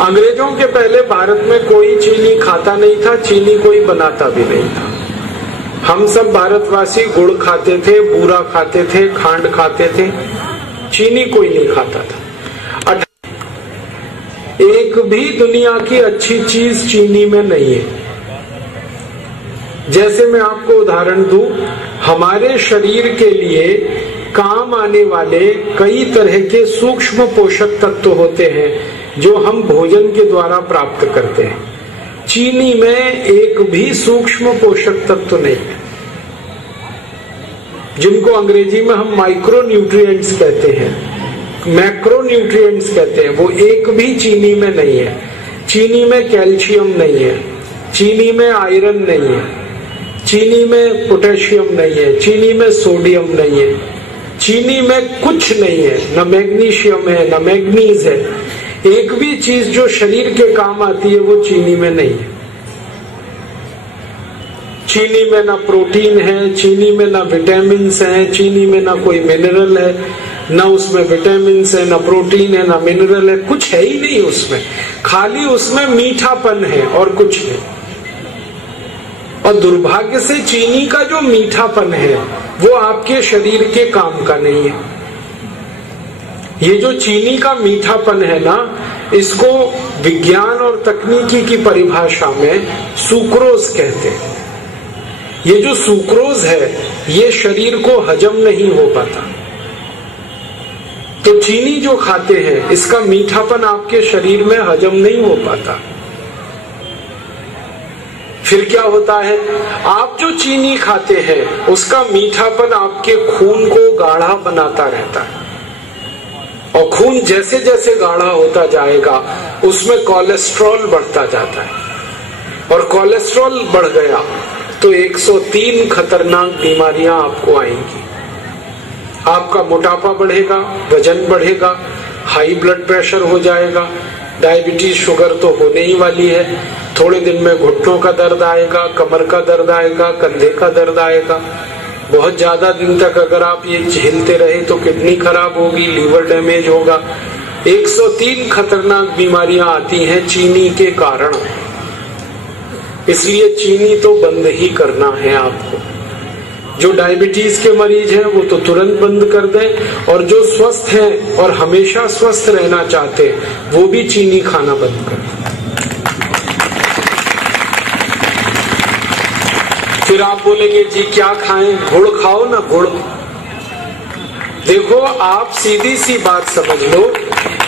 अंग्रेजों के पहले भारत में कोई चीनी खाता नहीं था, चीनी कोई बनाता भी नहीं था। हम सब भारतवासी गुड़ खाते थे, बूरा खाते थे, खांड खाते थे, चीनी कोई नहीं खाता था। एक भी दुनिया की अच्छी चीज चीनी में नहीं है। जैसे मैं आपको उदाहरण दूं, हमारे शरीर के लिए काम आने वाले कई तरह के सूक्ष्म पोषक तत्व होते हैं जो हम भोजन के द्वारा प्राप्त करते हैं। चीनी में एक भी सूक्ष्म पोषक तत्व नहीं है, जिनको अंग्रेजी में हम माइक्रो न्यूट्रिएंट्स कहते हैं, मैक्रो न्यूट्रिएंट्स कहते हैं, वो एक भी चीनी में नहीं है। चीनी में कैल्शियम नहीं है, चीनी में आयरन नहीं है, चीनी में पोटेशियम नहीं है, चीनी में सोडियम नहीं है, चीनी में कुछ नहीं है, न मैग्नीशियम है, न मैग्नीज है। एक भी चीज जो शरीर के काम आती है वो चीनी में नहीं है। चीनी में ना प्रोटीन है, चीनी में ना विटामिन है, चीनी में ना कोई मिनरल है, ना उसमें विटामिन है, ना प्रोटीन है, ना मिनरल है, कुछ है ही नहीं उसमें। खाली उसमें मीठापन है और कुछ नहीं। और दुर्भाग्य से चीनी का जो मीठापन है वो आपके शरीर के काम का नहीं है। ये जो चीनी का मीठापन है ना, इसको विज्ञान और तकनीकी की परिभाषा में सुक्रोज कहते हैं। ये जो सुक्रोज है ये शरीर को हजम नहीं हो पाता। तो चीनी जो खाते हैं इसका मीठापन आपके शरीर में हजम नहीं हो पाता। फिर क्या होता है, आप जो चीनी खाते हैं उसका मीठापन आपके खून को गाढ़ा बनाता रहता है, और खून जैसे जैसे गाढ़ा होता जाएगा उसमें कोलेस्ट्रॉल बढ़ता जाता है, और कोलेस्ट्रॉल बढ़ गया तो 103 खतरनाक बीमारियां आपको आएंगी। आपका मोटापा बढ़ेगा, वजन बढ़ेगा, हाई ब्लड प्रेशर हो जाएगा, डायबिटीज शुगर तो होने ही वाली है। थोड़े दिन में घुटनों का दर्द आएगा, कमर का दर्द आएगा, कंधे का दर्द आएगा। बहुत ज्यादा दिन तक अगर आप ये झेलते रहे तो किडनी खराब होगी, लीवर डैमेज होगा। 103 खतरनाक बीमारियां आती हैं चीनी के कारण। इसलिए चीनी तो बंद ही करना है आपको। जो डायबिटीज के मरीज हैं वो तो तुरंत बंद कर दें, और जो स्वस्थ हैं और हमेशा स्वस्थ रहना चाहते हैं वो भी चीनी खाना बंद कर दें। फिर आप बोलेंगे जी क्या खाएं, गुड़ खाओ ना, गुड़। देखो आप सीधी सी बात समझ लो,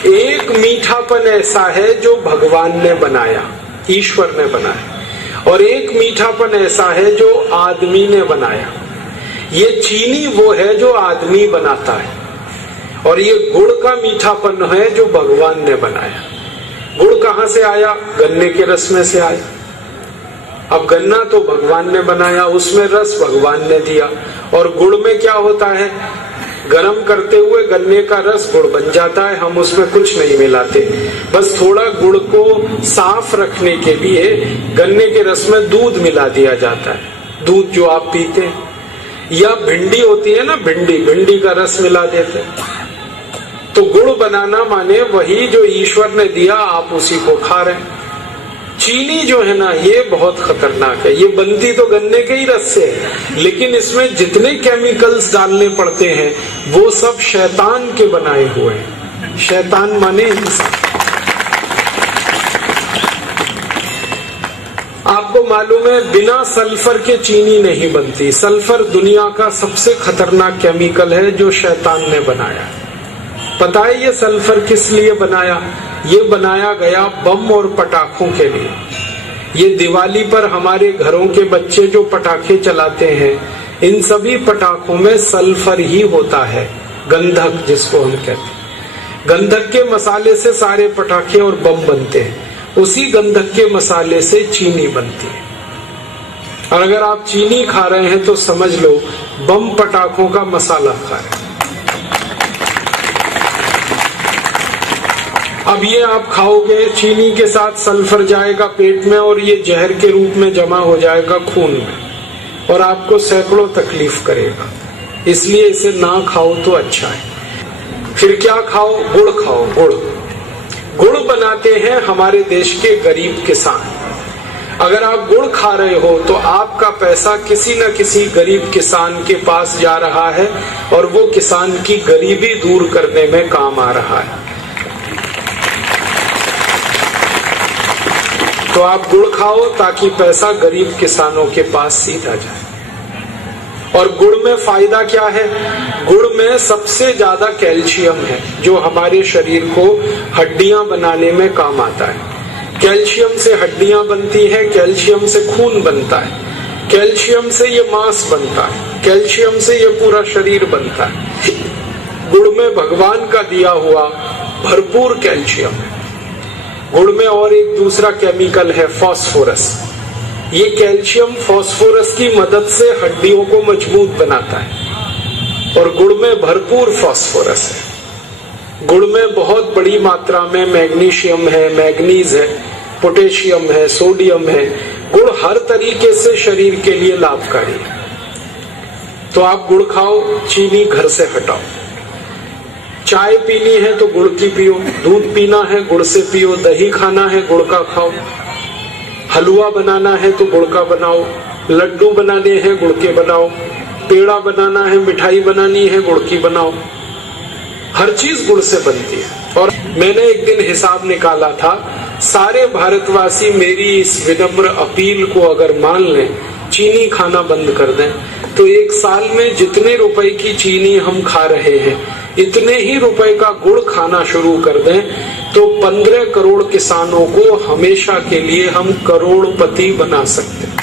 एक मीठापन ऐसा है जो भगवान ने बनाया, ईश्वर ने बनाया, और एक मीठापन ऐसा है जो आदमी ने बनाया। ये चीनी वो है जो आदमी बनाता है, और ये गुड़ का मीठापन है जो भगवान ने बनाया। गुड़ कहाँ से आया? गन्ने के रस में से आया। अब गन्ना तो भगवान ने बनाया, उसमें रस भगवान ने दिया, और गुड़ में क्या होता है, गरम करते हुए गन्ने का रस गुड़ बन जाता है। हम उसमें कुछ नहीं मिलाते, बस थोड़ा गुड़ को साफ रखने के लिए गन्ने के रस में दूध मिला दिया जाता है, दूध जो आप पीते हैं। या भिंडी होती है ना, भिंडी का रस मिला देते हैं। तो गुड़ बनाना माने वही जो ईश्वर ने दिया, आप उसी को खा रहे हैं। चीनी जो है ना ये बहुत खतरनाक है। ये बनती तो गन्ने के ही रस से है, लेकिन इसमें जितने केमिकल्स डालने पड़ते हैं वो सब शैतान के बनाए हुए हैं। शैतान माने इंसान। आपको मालूम है बिना सल्फर के चीनी नहीं बनती। सल्फर दुनिया का सबसे खतरनाक केमिकल है जो शैतान ने बनाया। पता है ये सल्फर किस लिए बनाया? ये बनाया गया बम और पटाखों के लिए। ये दिवाली पर हमारे घरों के बच्चे जो पटाखे चलाते हैं, इन सभी पटाखों में सल्फर ही होता है, गंधक जिसको हम कहते हैं। गंधक के मसाले से सारे पटाखे और बम बनते हैं, उसी गंधक के मसाले से चीनी बनती है। और अगर आप चीनी खा रहे हैं तो समझ लो बम पटाखों का मसाला खा रहे हैं। अब ये आप खाओगे, चीनी के साथ सल्फर जाएगा पेट में और ये जहर के रूप में जमा हो जाएगा खून में, और आपको सैकड़ों तकलीफ करेगा। इसलिए इसे ना खाओ तो अच्छा है। फिर क्या खाओ? गुड़ खाओ। गुड़ गुड़ बनाते हैं हमारे देश के गरीब किसान। अगर आप गुड़ खा रहे हो तो आपका पैसा किसी न किसी गरीब किसान के पास जा रहा है और वो किसान की गरीबी दूर करने में काम आ रहा है। तो आप गुड़ खाओ ताकि पैसा गरीब किसानों के पास सीधा जाए। और गुड़ में फायदा क्या है? गुड़ में सबसे ज्यादा कैल्शियम है जो हमारे शरीर को हड्डियां बनाने में काम आता है। कैल्शियम से हड्डियां बनती है, कैल्शियम से खून बनता है, कैल्शियम से ये मांस बनता है, कैल्शियम से ये पूरा शरीर बनता है। गुड़ में भगवान का दिया हुआ भरपूर कैल्शियम है। गुड़ में और एक दूसरा केमिकल है फास्फोरस। ये कैल्शियम फास्फोरस की मदद से हड्डियों को मजबूत बनाता है और गुड़ में भरपूर फास्फोरस है। गुड़ में बहुत बड़ी मात्रा में मैग्नीशियम है, मैग्नीज है, पोटेशियम है, सोडियम है। गुड़ हर तरीके से शरीर के लिए लाभकारी है। तो आप गुड़ खाओ, चीनी घर से हटाओ। चाय पीनी है तो गुड़ की पियो, दूध पीना है गुड़ से पियो, दही खाना है गुड़ का खाओ, हलवा बनाना है तो गुड़ का बनाओ, लड्डू बनाने हैं गुड़ के बनाओ, पेड़ा बनाना है, मिठाई बनानी है गुड़ की बनाओ। हर चीज गुड़ से बनती है। और मैंने एक दिन हिसाब निकाला था, सारे भारतवासी मेरी इस विनम्र अपील को अगर मान लें, चीनी खाना बंद कर दें, तो एक साल में जितने रुपए की चीनी हम खा रहे हैं इतने ही रुपए का गुड़ खाना शुरू कर दें तो 15 करोड़ किसानों को हमेशा के लिए हम करोड़पति बना सकते हैं।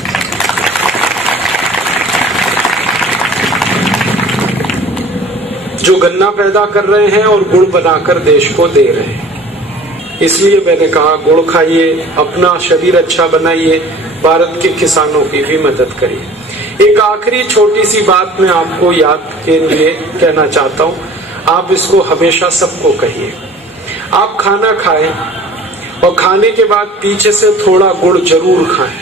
जो गन्ना पैदा कर रहे हैं और गुड़ बनाकर देश को दे रहे हैं। इसलिए मैंने कहा गुड़ खाइए, अपना शरीर अच्छा बनाइए, भारत के किसानों की भी मदद करिए। एक आखिरी छोटी सी बात मैं आपको याद के लिए कहना चाहता हूँ, आप इसको हमेशा सबको कहिए। आप खाना खाएं और खाने के बाद पीछे से थोड़ा गुड़ जरूर खाएं।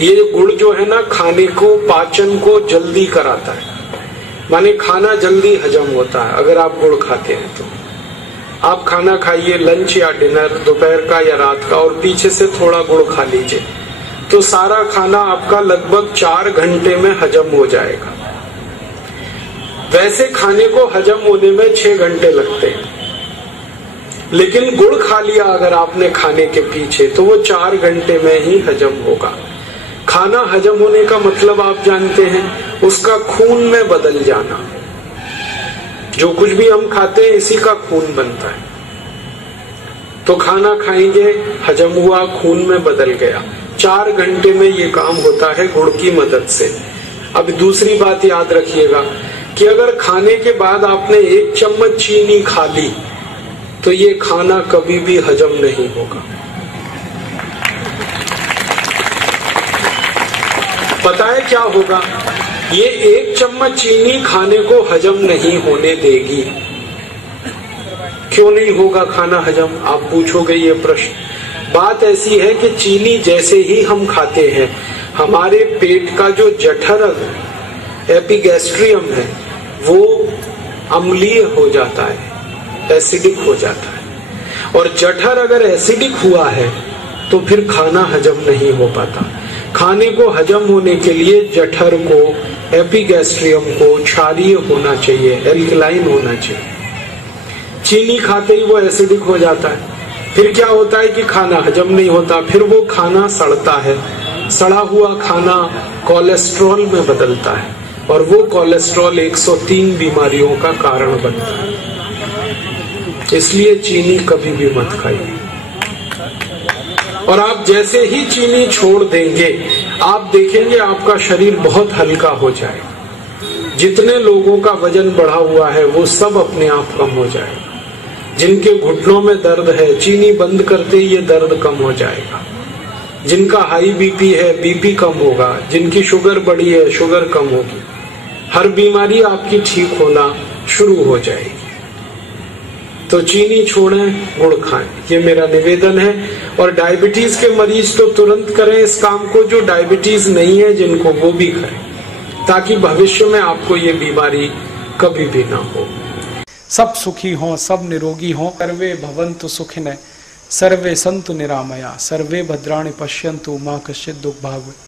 ये गुड़ जो है ना, खाने को, पाचन को जल्दी कराता है, माने खाना जल्दी हजम होता है अगर आप गुड़ खाते हैं तो। आप खाना खाइए, लंच या डिनर, दोपहर का या रात का, और पीछे से थोड़ा गुड़ खा लीजिए तो सारा खाना आपका लगभग 4 घंटे में हजम हो जाएगा। वैसे खाने को हजम होने में 6 घंटे लगते हैं, लेकिन गुड़ खा लिया अगर आपने खाने के पीछे तो वो 4 घंटे में ही हजम होगा। खाना हजम होने का मतलब आप जानते हैं, उसका खून में बदल जाना। जो कुछ भी हम खाते हैं इसी का खून बनता है। तो खाना खाएंगे, हजम हुआ, खून में बदल गया, 4 घंटे में ये काम होता है गुड़ की मदद से। अब दूसरी बात याद रखिएगा कि अगर खाने के बाद आपने 1 चम्मच चीनी खा ली तो ये खाना कभी भी हजम नहीं होगा। पता है क्या होगा? ये 1 चम्मच चीनी खाने को हजम नहीं होने देगी। क्यों नहीं होगा खाना हजम, आप पूछोगे ये प्रश्न। बात ऐसी है कि चीनी जैसे ही हम खाते हैं, हमारे पेट का जो जठर एपिगैस्ट्रियम है वो अम्लीय हो जाता है, एसिडिक हो जाता है। और जठर अगर एसिडिक हुआ है तो फिर खाना हजम नहीं हो पाता। खाने को हजम होने के लिए जठर को, एपिगैस्ट्रियम को क्षारीय होना चाहिए, एल्कलाइन होना चाहिए। चीनी खाते ही वो एसिडिक हो जाता है, फिर क्या होता है कि खाना हजम नहीं होता, फिर वो खाना सड़ता है, सड़ा हुआ खाना कोलेस्ट्रॉल में बदलता है और वो कोलेस्ट्रॉल 103 बीमारियों का कारण बनता है। इसलिए चीनी कभी भी मत खाइए। और आप जैसे ही चीनी छोड़ देंगे, आप देखेंगे आपका शरीर बहुत हल्का हो जाएगा। जितने लोगों का वजन बढ़ा हुआ है वो सब अपने आप कम हो जाएगा। जिनके घुटनों में दर्द है, चीनी बंद करते ही ये दर्द कम हो जाएगा। जिनका हाई बीपी है, बीपी कम होगा। जिनकी शुगर बढ़ी है, शुगर कम होगी। हर बीमारी आपकी ठीक होना शुरू हो जाएगी। तो चीनी छोड़ें, गुड़ खाएं, ये मेरा निवेदन है। और डायबिटीज के मरीज तो तुरंत करें इस काम को, जो डायबिटीज नहीं है जिनको, वो भी करें, ताकि भविष्य में आपको ये बीमारी कभी भी ना हो। सब सुखी हों, सब निरोगी हों। सर्वे भवन्तु सुखिनः, सर्वे सन्तु निरामया, सर्वे भद्राणि पश्यन्तु, मा कश्चित् दुःख भाग्।